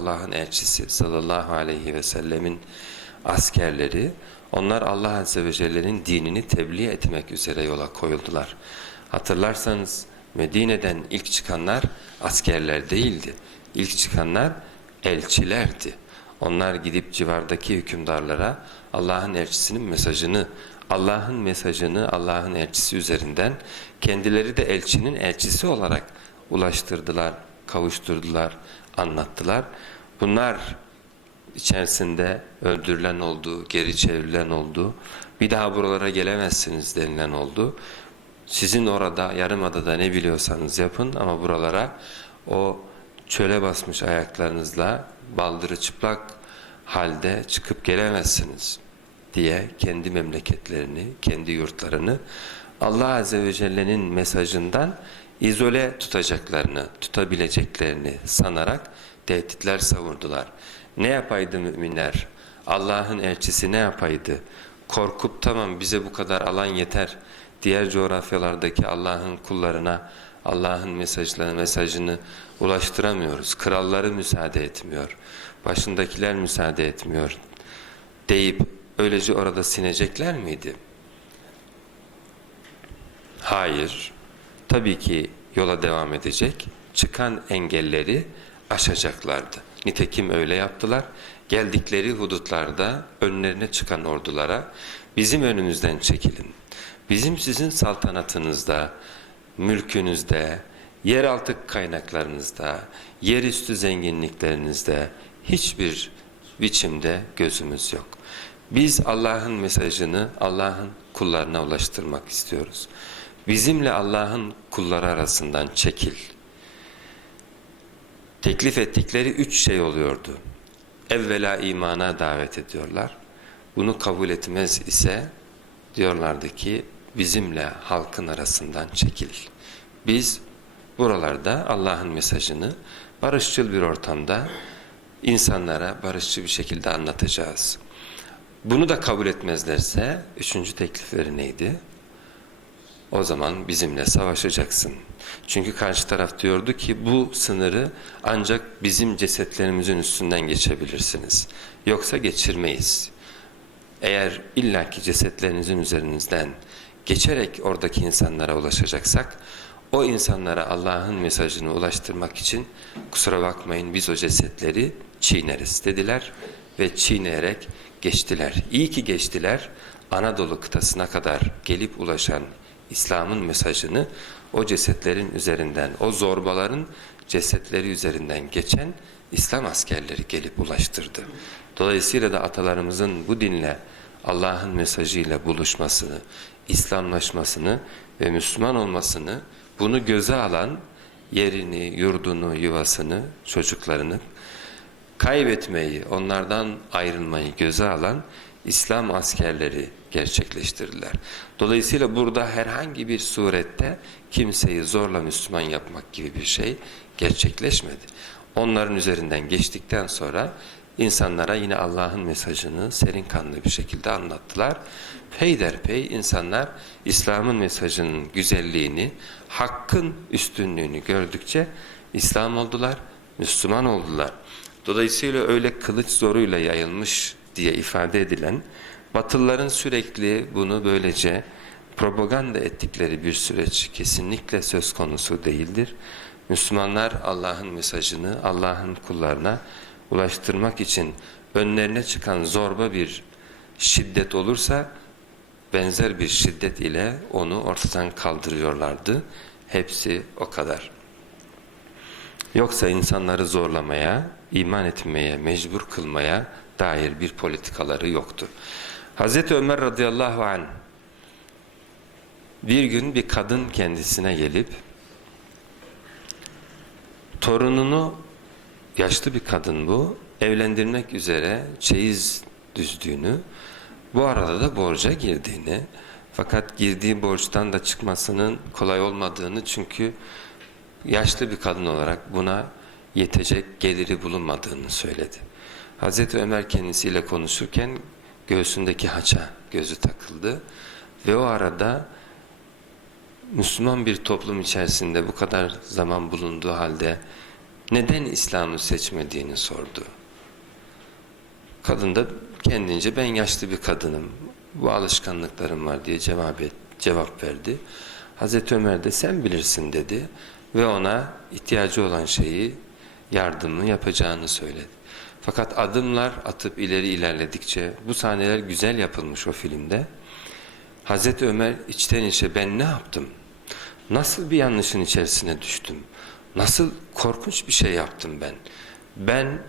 Allah'ın elçisi sallallahu aleyhi ve sellemin askerleri onlar Allah Azze ve Celle'nin dinini tebliğ etmek üzere yola koyuldular. Hatırlarsanız Medine'den ilk çıkanlar askerler değildi. İlk çıkanlar elçilerdi. Onlar gidip civardaki hükümdarlara Allah'ın elçisinin mesajını, Allah'ın mesajını Allah'ın elçisi üzerinden kendileri de elçinin elçisi olarak ulaştırdılar, kavuşturdular, anlattılar. Bunlar içerisinde öldürülen oldu, geri çevrilen oldu. Bir daha buralara gelemezsiniz denilen oldu. Sizin orada yarımadada ne biliyorsanız yapın ama buralara o çöle basmış ayaklarınızla baldırı çıplak halde çıkıp gelemezsiniz diye kendi memleketlerini, kendi yurtlarını Allah Azze ve Celle'nin mesajından izole tutacaklarını, tutabileceklerini sanarak tehditler savurdular. Ne yapaydı müminler? Allah'ın elçisi ne yapaydı? Korkup tamam bize bu kadar alan yeter. Diğer coğrafyalardaki Allah'ın kullarına Allah'ın mesajlarını, mesajını ulaştıramıyoruz. Kralları müsaade etmiyor. Başındakiler müsaade etmiyor. Deyip öylece orada sinecekler miydi? Hayır. Tabii ki yola devam edecek. Çıkan engelleri aşacaklardı. Nitekim öyle yaptılar. Geldikleri hudutlarda önlerine çıkan ordulara bizim önümüzden çekilin. Bizim sizin saltanatınızda, mülkünüzde, yeraltı kaynaklarınızda, yerüstü zenginliklerinizde hiçbir biçimde gözümüz yok. Biz Allah'ın mesajını Allah'ın kullarına ulaştırmak istiyoruz. Bizimle Allah'ın kulları arasından çekil. Teklif ettikleri üç şey oluyordu. Evvela imana davet ediyorlar. Bunu kabul etmez ise diyorlardı ki bizimle halkın arasından çekil. Biz buralarda Allah'ın mesajını barışçıl bir ortamda insanlara barışçı bir şekilde anlatacağız. Bunu da kabul etmezlerse üçüncü teklifleri neydi? O zaman bizimle savaşacaksın. Çünkü karşı taraf diyordu ki bu sınırı ancak bizim cesetlerimizin üstünden geçebilirsiniz. Yoksa geçirmeyiz. Eğer illaki cesetlerinizin üzerinizden geçerek oradaki insanlara ulaşacaksak o insanlara Allah'ın mesajını ulaştırmak için kusura bakmayın biz o cesetleri çiğneriz dediler ve çiğneyerek geçtiler. İyi ki geçtiler. Anadolu kıtasına kadar gelip ulaşan İslam'ın mesajını o cesetlerin üzerinden, o zorbaların cesetleri üzerinden geçen İslam askerleri gelip ulaştırdı. Dolayısıyla da atalarımızın bu dinle Allah'ın mesajıyla buluşmasını, İslamlaşmasını ve Müslüman olmasını bunu göze alan yerini, yurdunu, yuvasını, çocuklarını kaybetmeyi, onlardan ayrılmayı göze alan İslam askerleri gerçekleştirdiler. Dolayısıyla burada herhangi bir surette kimseyi zorla Müslüman yapmak gibi bir şey gerçekleşmedi. Onların üzerinden geçtikten sonra insanlara yine Allah'ın mesajını serin kanlı bir şekilde anlattılar. Peyderpey insanlar İslam'ın mesajının güzelliğini, hakkın üstünlüğünü gördükçe İslam oldular, Müslüman oldular. Dolayısıyla öyle kılıç zoruyla yayılmış diye ifade edilen Batılıların sürekli bunu böylece propaganda ettikleri bir süreç kesinlikle söz konusu değildir. Müslümanlar Allah'ın mesajını Allah'ın kullarına ulaştırmak için önlerine çıkan zorba bir şiddet olursa benzer bir şiddet ile onu ortadan kaldırıyorlardı. Hepsi o kadar. Yoksa insanları zorlamaya, iman etmeye, mecbur kılmaya dair bir politikaları yoktu. Hazreti Ömer radıyallahu anh bir gün bir kadın kendisine gelip torununu yaşlı bir kadın bu evlendirmek üzere çeyiz düzdüğünü bu arada da borca girdiğini fakat girdiği borçtan da çıkmasının kolay olmadığını çünkü yaşlı bir kadın olarak buna yetecek geliri bulunmadığını söyledi. Hazreti Ömer kendisiyle konuşurken göğsündeki haça gözü takıldı ve o arada Müslüman bir toplum içerisinde bu kadar zaman bulunduğu halde neden İslam'ı seçmediğini sordu. Kadın da kendince ben yaşlı bir kadınım, bu alışkanlıklarım var diye cevap, et, cevap verdi. Hazreti Ömer de sen bilirsin dedi ve ona ihtiyacı olan şeyi, yardımını yapacağını söyledi. Fakat adımlar atıp ileri ilerledikçe bu sahneler güzel yapılmış o filmde. Hazreti Ömer içten içe ben ne yaptım? Nasıl bir yanlışın içerisine düştüm? Nasıl korkunç bir şey yaptım ben? Ben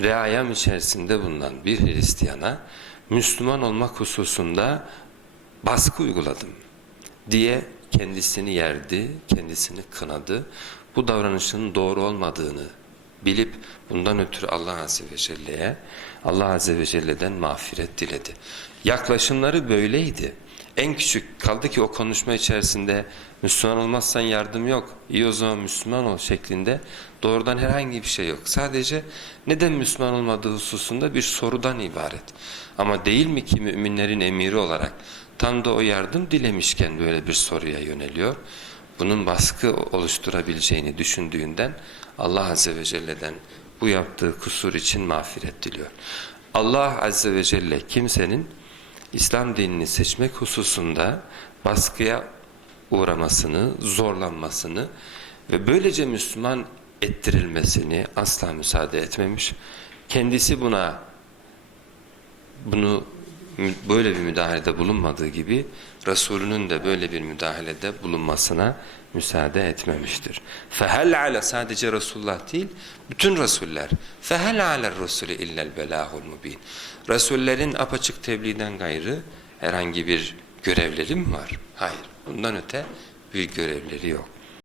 reayam içerisinde bulunan bir Hristiyana Müslüman olmak hususunda baskı uyguladım diye kendisini yerdi, kendisini kınadı. Bu davranışının doğru olmadığını bilip bundan ötürü Allah Azze ve Celle'ye Allah Azze ve Celle'den mağfiret diledi. Yaklaşımları böyleydi. En küçük kaldı ki o konuşma içerisinde Müslüman olmazsan yardım yok. İyi o zaman Müslüman ol şeklinde doğrudan herhangi bir şey yok. Sadece neden Müslüman olmadığı hususunda bir sorudan ibaret. Ama değil mi ki müminlerin emiri olarak tam da o yardım dilemişken böyle bir soruya yöneliyor. Bunun baskı oluşturabileceğini düşündüğünden Allah Azze ve Celle'den bu yaptığı kusur için mağfiret diliyor. Allah Azze ve Celle kimsenin İslam dinini seçmek hususunda baskıya uğramasını, zorlanmasını ve böylece Müslüman ettirilmesini asla müsaade etmemiş. Kendisi buna bunu böyle bir müdahalede bulunmadığı gibi Resulünün de böyle bir müdahalede bulunmasına müsaade etmemiştir. Fehel ala sadece Resulullah değil, bütün Resuller. Fehel ala Resulü illel belahul mubin. Resullerin apaçık tebliğden gayrı herhangi bir görevleri mi var? Hayır. Bundan öte bir görevleri yok.